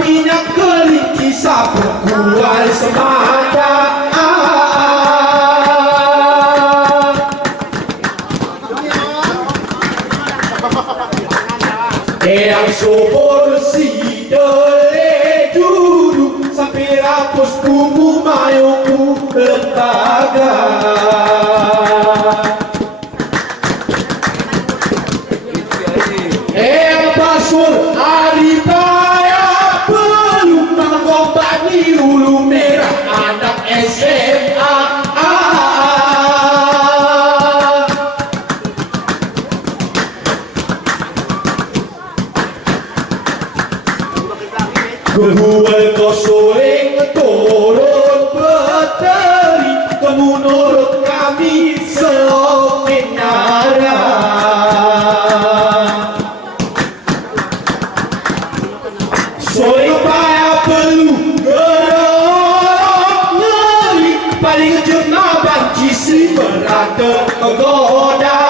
minyak kelinci sapu kual semata. Yang subur si dole juru sampai rapus bumbu mayuku lembaga. Basur Arifaya belum mengobat di hulu merah anak SMA. Kehual kau soling turun peteri, menurut kami selopin nara. Soling payah perlu gerak ngeri, paling jenah banci si berada kegoda.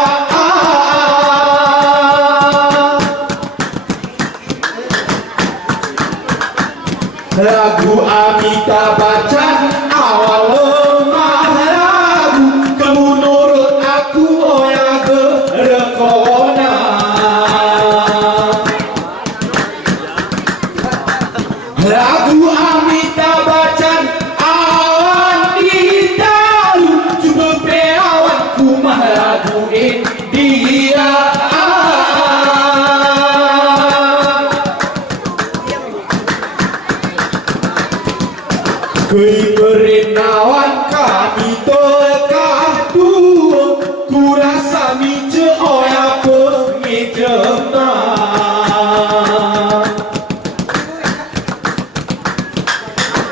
Lagu Amitabh Bachchan awal lemah lagu, menurut aku oya gerekona. Lagu Amitabh Bachchan awan di dalu, cuba peawan kumah lagu India. Kui berinawan kami tekah dua, ku rasa mice oya pengejema.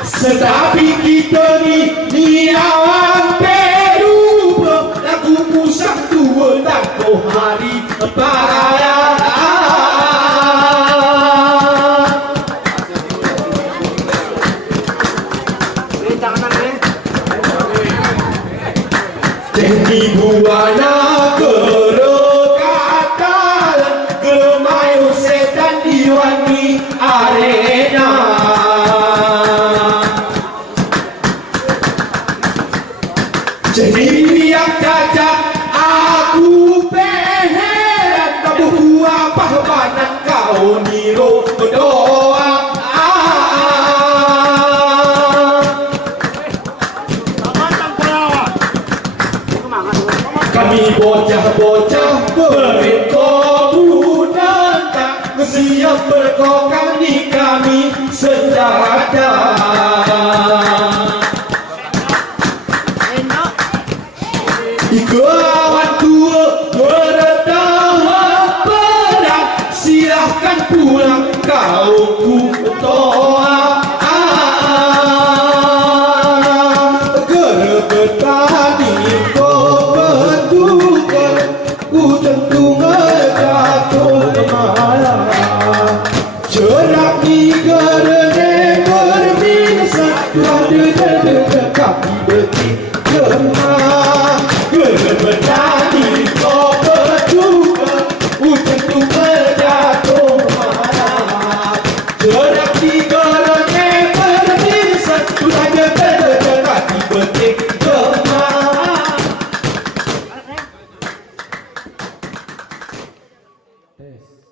Tetapi kita ni awan peruba, lagu musang tua tanpa hari paraya. Di buana kerekatan, geremayu setan diwani arena. Jadi biar cacat aku peheran, kamu buah pahbanan kau niro berdoa. Kami bocah-bocah berkomunan tak siap berkokang di kami senjata. Ikawan tua bertahan perang, silahkan pulang kau ku toa. Gerebetani tentu ngejatuh malam, jerak di gerede berminsa, ada kaki detik gemar. Gerebetani kau berduka, tentu ngejatuh malam, jerak di gerede berminsa, ada kaki detik gemar. Yes.